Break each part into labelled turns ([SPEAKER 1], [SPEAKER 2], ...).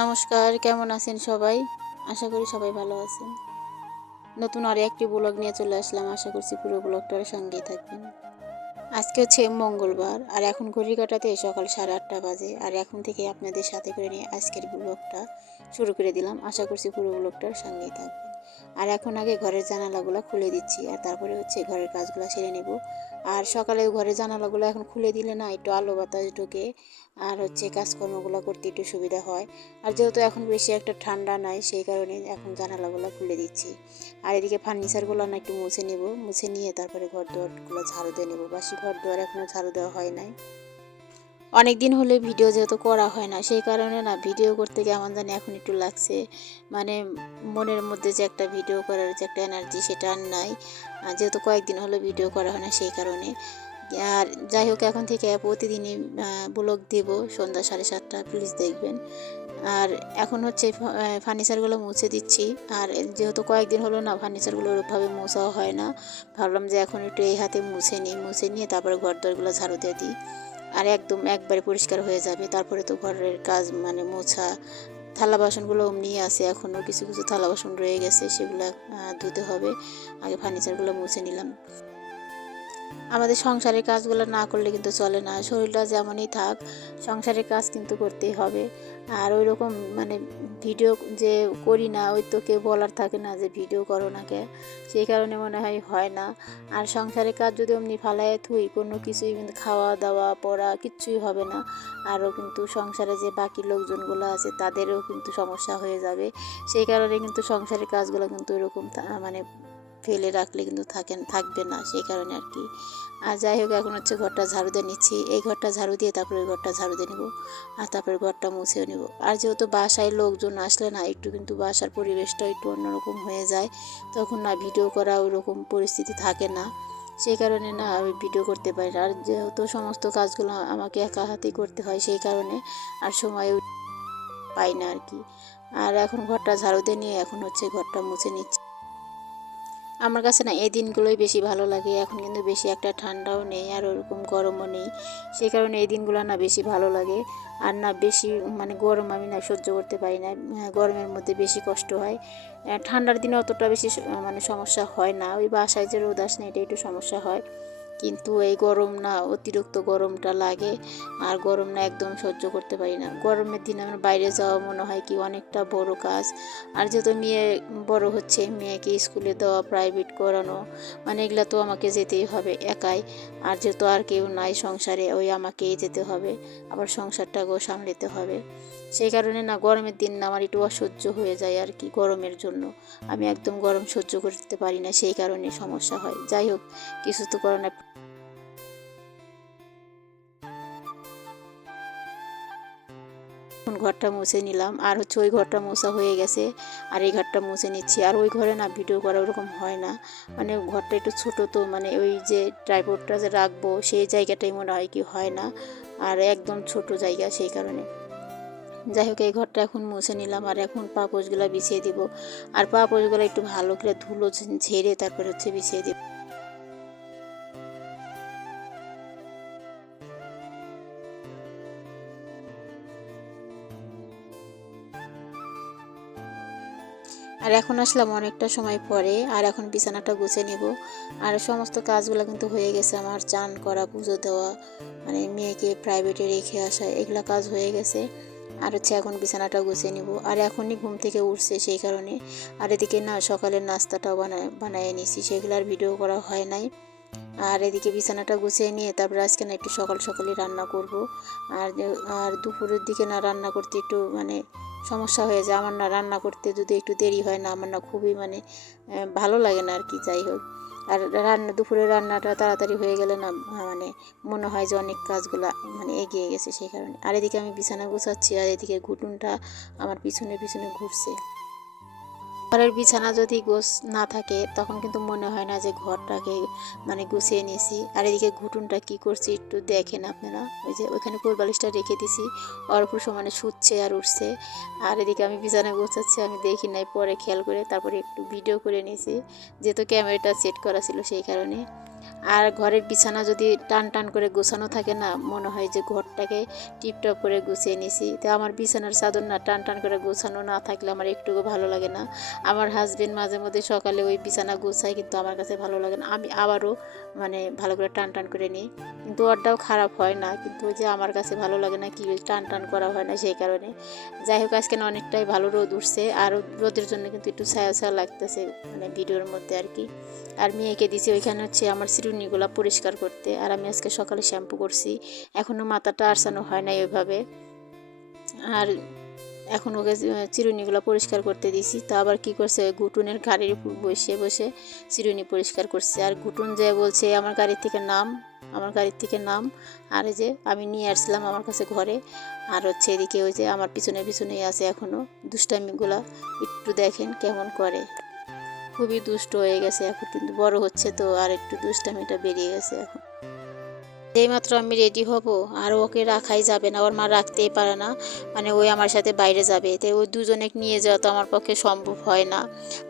[SPEAKER 1] নমস্কার, কেমন আছেন সবাই? আশা করি সবাই ভালো আছেন। নতুন আর একটি ব্লগ নিয়ে চলে আসলাম। আশা করছি পুরো ব্লগটার সঙ্গেই থাকবেন। আজকে হচ্ছে মঙ্গলবার, আর এখন ঘড়ি কাটাতে সকাল সাড়ে আটটা বাজে। আর এখন থেকে আপনাদের সাথে করে নিয়ে আজকের ব্লগটা শুরু করে দিলাম। আশা করছি পুরো ব্লগটার সঙ্গেই থাকবেন। আর এখন আগে ঘরের জানালাগুলো খুলে দিচ্ছি, আর তারপরে হচ্ছে ঘরের কাজগুলো সেরে নেব। আর সকালে ঘরের জানালাগুলো এখন খুলে দিলে না একটু আলো বাতাস ঢুকে, আর হচ্ছে কাজকর্মগুলো করতে একটু সুবিধা হয়। আর যেহেতু এখন বেশি একটা ঠান্ডা নাই, সেই কারণে এখন জানালাগুলো খুলে দিচ্ছি। আর এদিকে ফার্নিচারগুলো না একটু মুছে নেব, মুছে নিয়ে তারপরে ঘর দুয়ারগুলো ঝাড়ু দিয়ে নেব। বাসি ঘর দুয়ার এখনও ঝাড়ু দেওয়া হয় নাই। অনেক দিন হলে ভিডিও যেহেতু করা হয় না, সেই কারণে না ভিডিও করতে কেমন জানি এখন একটু লাগছে। মানে মনের মধ্যে যে একটা ভিডিও করার যে একটা এনার্জি সেটা আর নাই। যেহেতু কয়েকদিন হলো ভিডিও করা হয় না সেই কারণে। আর যাই হোক, এখন থেকে প্রতিদিনই ব্লগ দেব, সন্ধ্যা সাড়ে সাতটা প্লিজ দেখবেন। আর এখন হচ্ছে ফার্নিচারগুলো মুছে দিচ্ছি। আর যেহেতু কয়েকদিন হলো না ফার্নিচারগুলো ওরকমভাবে মোছাও হয় না, ভাবলাম যে এখন একটু এই হাতে মুছে নিই, মুছে নিয়ে তারপরে ঘর দরগুলো ঝাড়ু দিয়ে দিই। আর একদম একবারে পরিষ্কার হয়ে যাবে। তারপরে তো ঘরের কাজ মানে মোছা, থালা বাসনগুলো অমনি আছে, এখনও কিছু কিছু থালা বাসন রয়ে গেছে, সেগুলো ধুতে হবে। আগে ফার্নিচারগুলো মুছে নিলাম। আমাদের সংসারের কাজগুলো না করলে কিন্তু চলে না। শরীরটা যেমনই থাক, সংসারের কাজ কিন্তু করতেই হবে। আর ওই রকম মানে ভিডিও যে করি না, ওই তো কেউ বলার থাকে না যে ভিডিও করো না কে সেই কারণে মনে হয় হয় না। আর সংসারের কাজ যদি অমনি ফালায় থুই, কোনো কিছুই কিন্তু খাওয়া দাওয়া, পড়া কিচ্ছুই হবে না। আরও কিন্তু সংসারে যে বাকি লোকজনগুলো আছে, তাদেরও কিন্তু সমস্যা হয়ে যাবে। সেই কারণে কিন্তু সংসারের কাজগুলো কিন্তু এরকম মানে ফেলে রাখলে কিন্তু থাকেন, থাকবে না সেই কারণে আর কি। আর যাই হোক, এখন হচ্ছে ঘরটা ঝাড়ু দিয়ে নিচ্ছি। এই ঘরটা ঝাড়ু দিয়ে তারপরে ওই ঘরটা ঝাড়ু দিয়ে নেব। আর তারপরে ঘরটা মুছেও নেব। আর যেহেতু বাসায় লোকজন আসলে না, একটু কিন্তু বাসার পরিবেশটা একটু অন্যরকম হয়ে যায়। তখন না ভিডিও করা ওরকম পরিস্থিতি থাকে না। সেই কারণে না আমি ভিডিও করতে পারি না। আর যেহেতু সমস্ত কাজগুলো আমাকে একা হাতেই করতে হয় সেই কারণে আর সময় পাই না আর কি। আর এখন ঘরটা ঝাড়ু দিয়ে নিয়ে এখন হচ্ছে ঘরটা মুছে নিচ্ছি। আমার কাছে না এই দিনগুলোই বেশি ভালো লাগে। এখন কিন্তু বেশি একটা ঠান্ডাও নেই আর ওরকম গরমও নেই। সেই কারণে এই দিনগুলো না বেশি ভালো লাগে। আর না বেশি মানে গরম আমি না সহ্য করতে পারি না। গরমের মধ্যে বেশি কষ্ট হয়। ঠান্ডার দিনে অতটা বেশি মানে সমস্যা হয় না। ওই বাসায় যে রোদ আসে না, এটা একটু সমস্যা হয়। কিন্তু এই গরম না, অতিরিক্ত গরমটা লাগে আর গরম না একদম সহ্য করতে পারি না। গরমের দিনে আমার বাইরে যাওয়া মনে হয় কি অনেকটা বড় কাজ। আর যেহেতু মেয়ে বড় হচ্ছে, মেয়েকে স্কুলে দেওয়া প্রাইভেট করানো মানে এগুলো তো আমাকে যেতেই হবে একাই। আর যেহেতু আর কেউ নাই সংসারে, ওই আমাকেই যেতে হবে। আবার সংসারটাকেও সামলাতে হবে। সেই কারণে না গরমের দিন না আমার একটু অসহ্য হয়ে যায় আর কি গরমের জন্য। আমি একদম গরম সহ্য করতে পারি না, সেই কারণে সমস্যা হয়। যাই হোক, কিছু তো করে না। ঘরটা মুছে নিলাম। আর হচ্ছে ওই ঘরটা মোছা হয়ে গেছে, আর এই ঘরটা মুছে নিচ্ছি। আর ওই ঘরে না ভিডিও করা ওরকম হয় না। মানে ঘরটা একটু ছোটো তো মানে ওই যে ট্রাইপোর্ডটা যে রাখব, সেই জায়গাটাই মনে হয় কি হয় না। আর একদম ছোট জায়গা সেই কারণে। যাই হোক এই ঘরটা এখন মুছে নিলাম আর এখন পাপোশগুলো বিছিয়ে দিব। আর পাপোশগুলো একটু ভালো করে ধুলো ঝেড়ে তারপরে হচ্ছে বিছিয়ে দিব। আর এখন আসলাম অনেকটা সময় পরে, আর এখন বিছানাটা গুছে নিব। আর সমস্ত কাজগুলো কিন্তু হয়ে গেছে আমার, চান করা, পুজো দেওয়া মানে মেয়েকে প্রাইভেটে রেখে আসা, এগুলো কাজ হয়ে গেছে। আর হচ্ছে এখন বিছানাটা গুছিয়ে নিব। আর এখনই ঘুম থেকে উঠছে সেই কারণে। আর এদিকে না সকালের নাস্তাটাও বানায়, বানিয়ে নিয়েছি সেগুলো আর ভিডিও করা হয় নাই। আর এদিকে বিছানাটা গুছিয়ে নিয়ে তারপরে আজকে না একটু সকাল সকালই রান্না করব। আর আর দুপুরের দিকে না রান্না করতে একটু মানে সমস্যা হয়ে যায়। আমার না রান্না করতে যদি একটু দেরি হয় না, আমার না খুবই মানে ভালো লাগে না আর কি যাই হোক। আর রান্না, দুপুরে রান্নাটা তাড়াতাড়ি হয়ে গেলে না মানে মনে হয় যে অনেক কাজগুলো মানে এগিয়ে গেছে সেই কারণে। আর এদিকে আমি বিছানা গুছাচ্ছি, আর এদিকে ঘুটুনটা আমার পিছনে পিছনে ঘুরছে। ঘরের বিছানা যদি গোছ না থাকে, তখন কিন্তু মনে হয় না যে ঘরটাকে মানে গুছিয়ে নিয়েছি। আর এদিকে ঘুটুনটা কি করছি একটু দেখেন আপনারা। ওই যে ওইখানে কোলবালিশটা রেখে দিছি। অল্প সমানে শুচ্ছে আর উঠছে। আর এদিকে আমি বিছানা গোছাচ্ছি, আমি দেখি নাই, পরে খেয়াল করে তারপরে একটু ভিডিও করে নিয়েছি। যেহেতু ক্যামেরাটা সেট করা ছিল সেই কারণে। আর ঘরের বিছানা যদি টান টান করে গোছানো থাকে না, মনে হয় যে ঘরটাকে টিপটপ করে গুছিয়ে নিছি তো আমার বিছানার চাদর না টান টান করে গোছানো না থাকলে আমার একটুকু ভালো লাগে না। আমার হাজবেন্ড মাঝে মধ্যে সকালে ওই বিছানা গুছায় কিন্তু আমার কাছে ভালো লাগে না। আমি আবারও মানে ভালো করে টান টান করে নিই। কিন্তু ওরটাও খারাপ হয় না। কিন্তু ওই যে আমার কাছে ভালো লাগে না, কি টান টান করা হয় না সেই কারণে। যাই হোক, আজকে অনেকটাই ভালো রোদ উঠছে। আর রোদের জন্য কিন্তু একটু ছায়া ছায়া লাগতেছে মানে ভিডিওর মধ্যে আর কি। আর মেয়েকে দিছি, ওইখানে হচ্ছে আমার চিরুনিগুলো পরিষ্কার করতে। আর আমি আজকে সকালে শ্যাম্পু করছি। এখনও মাথাটা আরসানো হয় নাই ওইভাবে। আর এখন ওকে চিরুনিগুলো পরিষ্কার করতে দিছি তো আবার কি করছে? ঘুটুনের গাড়ির উপর বসে বসে চিরুনি পরিষ্কার করছে। আর ঘুটুন যে বলছে, আমার গাড়ির থেকে নাম, আমার গাড়ির থেকে নাম। আর এই যে, আমি নিয়ে আসছিলাম আমার কাছে ঘরে। আর হচ্ছে এদিকে ওই যে, আমার পিছনে, পিছনেই আছে এখনও দুষ্টামিগুলা একটু দেখেন কেমন করে। খুবই দুষ্ট হয়ে গেছে এখন, কিন্তু বড় হচ্ছে তো, আর একটু দুষ্টামিটা বেরিয়ে গেছে এখন। এইমাত্র আমি রেডি হব, আর ওকে রাখাই যাবে না, ওর মা রাখতেই পারে না। মানে ওই আমার সাথে বাইরে যাবে। তাই ওই দুজনে নিয়ে যাওয়া তো আমার পক্ষে সম্ভব হয় না।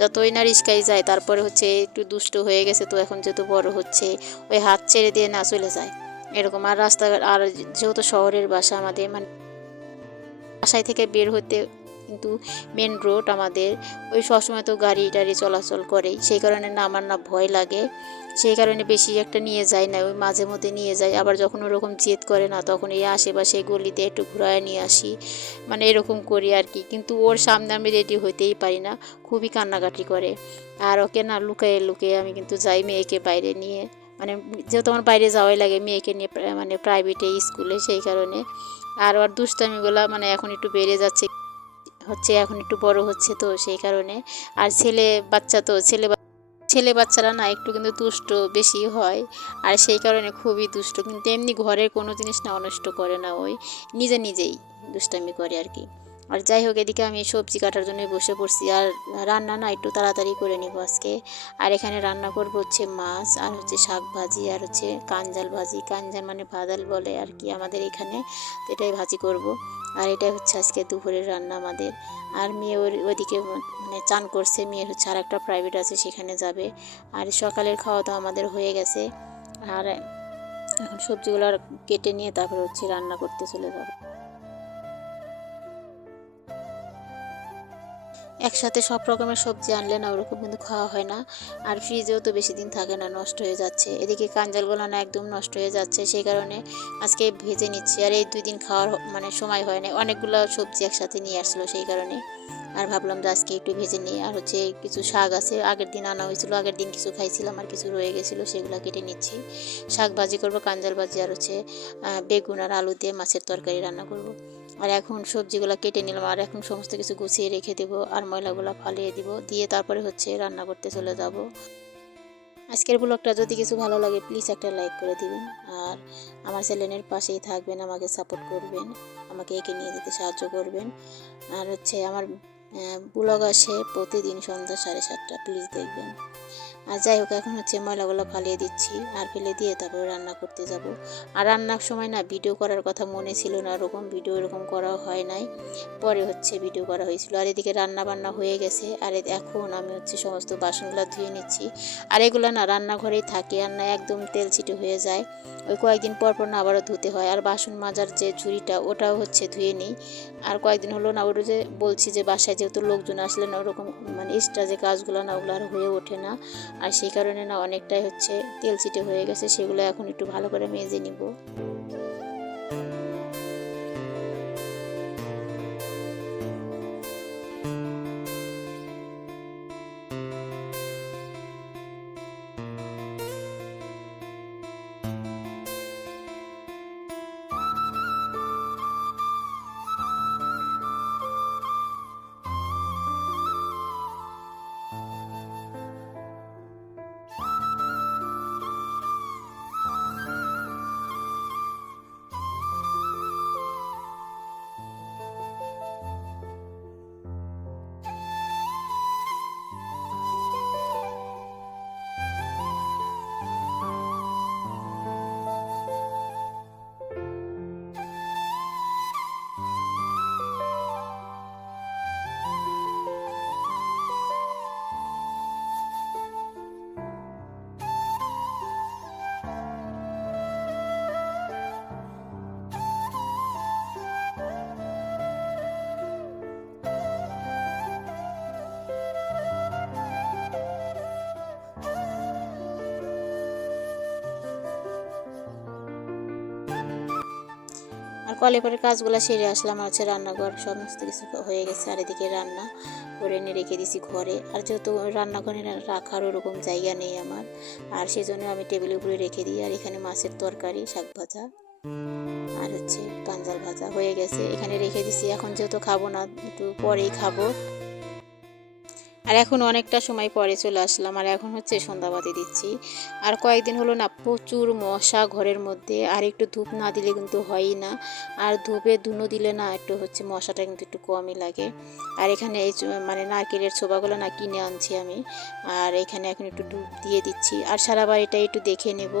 [SPEAKER 1] যতই না রিস্কাই যায়, তারপরে হচ্ছে একটু দুষ্ট হয়ে গেছে তো এখন যেহেতু বড় হচ্ছে, ওই হাত ছেড়ে দিয়ে না চলে যায়। এরকম আর রাস্তাঘাট, আর যেহেতু শহরের বাসা আমাদের মানে বাসায় থেকে বের হতে কিন্তু মেন রোড আমাদের, ওই সবসময় তো গাড়ি টাড়ি চলাচল করেই সেই কারণে না আমার না ভয় লাগে। সেই কারণে বেশি একটা নিয়ে যায় না, ওই মাঝে মধ্যে নিয়ে যায় আবার যখন ওরকম জেদ করে না, তখন এই আশেপাশে গলিতে একটু ঘুরায় নিয়ে আসি। মানে এরকম করি আর কি, কিন্তু ওর সামনে আমি রেডি হইতেই পারি না, খুবই কান্নাকাটি করে। আর ওকে না লুকায়ে লুকিয়ে আমি কিন্তু যাই মেয়েকে বাইরে নিয়ে। মানে যেহেতু আমার বাইরে যাওয়াই লাগে মেয়েকে নিয়ে মানে প্রাইভেটে স্কুলে সেই কারণে। আর ওর দুষ্টামিগুলো মানে এখন একটু বেড়ে যাচ্ছে। হচ্ছে এখন একটু বড় হচ্ছে তো সেই কারণে। আর ছেলে বাচ্চা তো, ছেলে ছেলে বাচ্চারা না একটু কিন্তু দুষ্ট বেশি হয়। আর সেই কারণে খুবই দুষ্ট। কিন্তু এমনি ঘরের কোনো জিনিস না অনষ্ট করে না ওই নিজে নিজেই দুষ্টামি করে আর কি। আর যাই হোক, এদিকে আমি সবজি কাটার জন্য বসে পড়ছি। আর রান্না না একটু তাড়াতাড়ি করে নিব আজকে। আর এখানে রান্না করব হচ্ছে মাছ, আর হচ্ছে শাক ভাজি, আর হচ্ছে কাঞ্জাল ভাজি। কাঞ্জাল মানে ভাদাল বলে আর কি আমাদের এখানে। এটাই ভাজি করব। আর এটাই হচ্ছে আজকে দুপুরের রান্না আমাদের। আর মেয়ে ওর ওদিকে মানে চান করছে, মেয়ের হচ্ছে আর একটা প্রাইভেট আছে, সেখানে যাবে। আর সকালের খাওয়া তো আমাদের হয়ে গেছে। আর এখন সবজিগুলো কেটে নিয়ে তারপর হচ্ছে রান্না করতে চলে যাবে। একসাথে সব রকমের সবজি আনলে না ওরকম কিন্তু খাওয়া হয় না। আর ফ্রিজেও তো বেশি দিন থাকে না, নষ্ট হয়ে যাচ্ছে। এদিকে কাঞ্জালগুলো না একদম নষ্ট হয়ে যাচ্ছে, সেই কারণে আজকে ভেজে নিচ্ছি। আর এই দুই দিন খাওয়ার মানে সময় হয় না অনেকগুলো সবজি একসাথে নিয়ে আসলো সেই কারণে। আর ভাবলাম যে আজকে একটু ভেজে নিই। আর হচ্ছে কিছু শাক আছে, আগের দিন আনা হয়েছিল, আগের দিন কিছু খাইছিলাম আর কিছু রয়ে গেছিল, সেগুলো কেটে নিচ্ছি। শাক ভাজি করব, কাঞ্জাল ভাজি আর হচ্ছে বেগুন আর আলু দিয়ে মাছের তরকারি রান্না করব। আর এখন সবজিগুলো কেটে নিলাম, আর এখন সমস্ত কিছু গুছিয়ে রেখে দেবো আর ময়লাগুলো ফালিয়ে দিব, দিয়ে তারপরে হচ্ছে রান্না করতে চলে যাব। আজকের ব্লগটা যদি কিছু ভালো লাগে প্লিজ একটা লাইক করে দিবেন। আর আমার চ্যানেলের পাশেই থাকবেন, আমাকে সাপোর্ট করবেন, আমাকে একে নিয়ে যেতে সাহায্য করবেন। আর হচ্ছে আমার ব্লগ আসে প্রতিদিন সন্ধ্যা সাড়ে সাতটা প্লিজ দেখবেন। আর যাই হোক, এখন হচ্ছে ময়লাগুলো ফালিয়ে দিচ্ছি আর ফেলে দিয়ে তারপরে রান্না করতে যাব। আর রান্নার সময় না ভিডিও করার কথা মনে ছিল না, ওরকম ভিডিও এরকম করা হয় নাই। পরে হচ্ছে ভিডিও করা হয়েছিল। আর এদিকে রান্না বান্না হয়ে গেছে। আর এখন আমি হচ্ছে সমস্ত বাসনগুলো ধুয়ে নিচ্ছি। আর এগুলো না রান্নাঘরেই থাকে আর না একদম তেল ছিটে হয়ে যায়। ওই কয়েকদিন পর পর না আবারও ধুতে হয়। আর বাসন মাজার যে ঝুড়িটা, ওটাও হচ্ছে ধুয়ে নিই। আর কয়েকদিন হলো না ওটা যে বলছি যে বাসায় যেহেতু লোকজন আসলে না ওরকম মানে এক্সট্রা যে কাজগুলো না ওগুলো আর হয়ে ওঠে না। আর সেই কারণে না অনেকটাই হচ্ছে তেল ছিটে হয়ে গেছে, সেগুলো এখন একটু ভালো করে মেজে নিব। সকালে পরে কাজগুলো সেরে আসলাম। আর হচ্ছে রান্নাঘর সমস্ত কিছু হয়ে গেছে। আর এদিকে রান্না করে এনে রেখে দিছি ঘরে। আর যেহেতু রান্নাঘরে রাখার ওরকম জায়গা নেই আমার, আর সেজন্য আমি টেবিলের উপরে রেখে দিই। আর এখানে মাছের তরকারি, শাক ভাজা, আর হচ্ছে পাঞ্জাল ভাজা হয়ে গেছে। এখানে রেখে দিছি। এখন যেহেতু খাব না, একটু পরেই খাব। আর এখন অনেকটা সময় পরে চলে আসলাম, আর এখন হচ্ছে সন্ধ্যাবাতি দিচ্ছি। আর কয়েকদিন হলো না, প্রচুর মশা ঘরের মধ্যে, আর একটু ধূপ না দিলে কিন্তু হয়ই না। আর ধূপে ধুনো দিলে না একটু হচ্ছে মশাটা কিন্তু একটু কমই লাগে। আর এখানে এই মানে নারকেলের ছোবাগুলো না কিনে আনছি আমি, আর এখানে এখন একটু ধূপ দিয়ে দিচ্ছি। আর সারা বাড়িটা একটু দেখে নেব,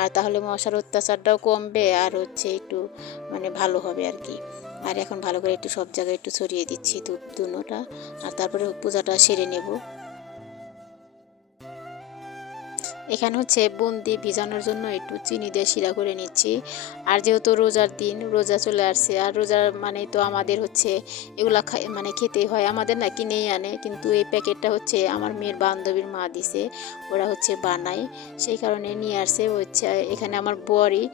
[SPEAKER 1] আর তাহলে মশার অত্যাচারটাও কমবে, আর হচ্ছে একটু মানে ভালো হবে আর কি। আর এখন ভালো করে একটু সব জায়গায় একটু ছড়িয়ে দিচ্ছি ধূপ ধুনোটা। আর তারপরে পূজাটা সেরে নেব। এখানে হচ্ছে বন্দি ভিজানোর জন্য একটু চিনি দিয়ে শিরা করে নিচ্ছি। আর যেহেতু রোজার দিন, রোজা চলে আসছে, আর রোজার মানে তো আমাদের হচ্ছে এগুলা মানে খেতেই হয়, আমাদের না কিনেই আনে। কিন্তু এই প্যাকেটটা হচ্ছে আমার মেয়ের বান্ধবীর মা দিছে, ওরা হচ্ছে বানায়। সেই কারণে নিয়ে আসছে হচ্ছে এখানে আমার বরই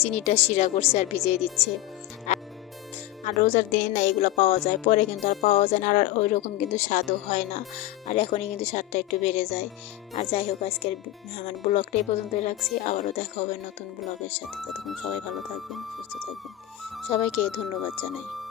[SPEAKER 1] চিনিটা শিরা করছে আর ভিজিয়ে দিচ্ছে। আর রোজার দিনে না এগুলো পাওয়া যায়। পরে কিন্তু আর পাওয়া যায় না আর ওই রকম কিন্তু স্বাদও হয় না। আর এখনই কিন্তু স্বাদটা একটু বেড়ে যায়। আর যাই হোক, আজকের আমার ব্লগটাই এই পর্যন্তই রাখছি। আবারও দেখা হবে নতুন ব্লগের সাথে। ততক্ষণ সবাই ভালো থাকবেন, সুস্থ থাকবেন। সবাইকে ধন্যবাদ জানাই।